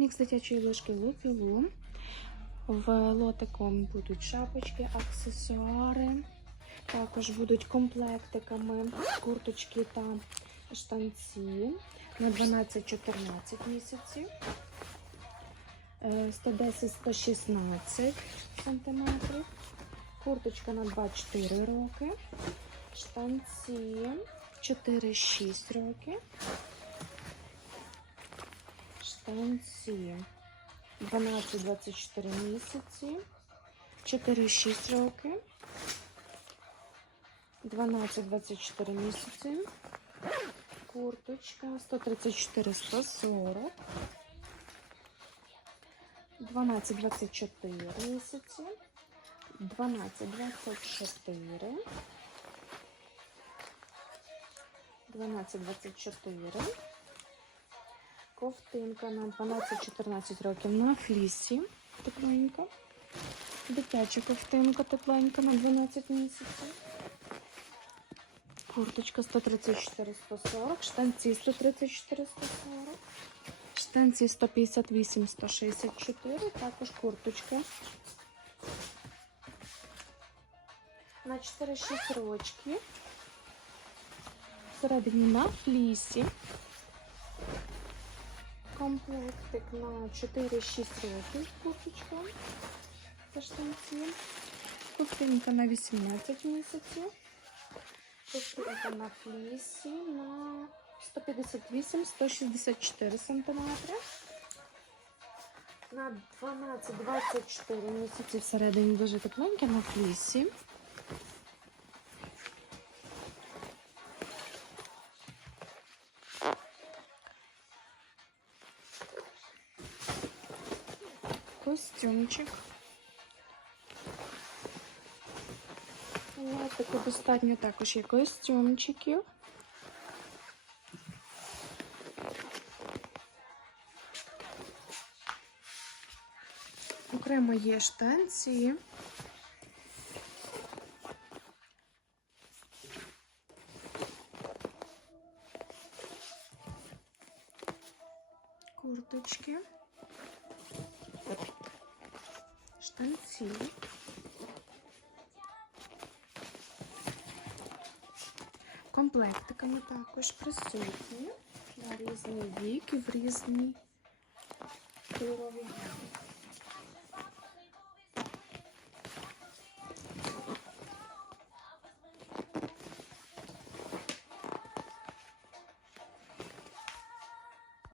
Мікс дитячої лижки Лупілу. В лотиком будуть шапочки, аксесуари. Також будуть комплектиками курточки та штанці на 12-14 місяців. Е, 110-116 сантиметрів. Курточка на 2-4 роки. Штанці 4-6 років. Штанці 12-24 місяці. 4-6 роки. 12-24 місяці. Курточка 134-140. 12-24 місяці. 12-24. 12-24. Ковтинка на 12-14 років на флісі. Тепленька. Дитяча ковтинка тепленька на 12 місяців. Курточка 134-140, штанці 134-140, штанці 158-164, також курточка. На 4-6 рочки. Всередині на флісі. Комплектик на 4-6 років курточка та штанці. На 18 місяців. Ковтинка на флісі на 158-164 см. На 12-24 місяці всередині дуже тепленьке на флісі. Костюмчик. Латику достатньо також є костюмчиків. Окремо є штанці. Курточки. Штанці. Комплектиками також присутні на різні віки, в різні кольорові гамі.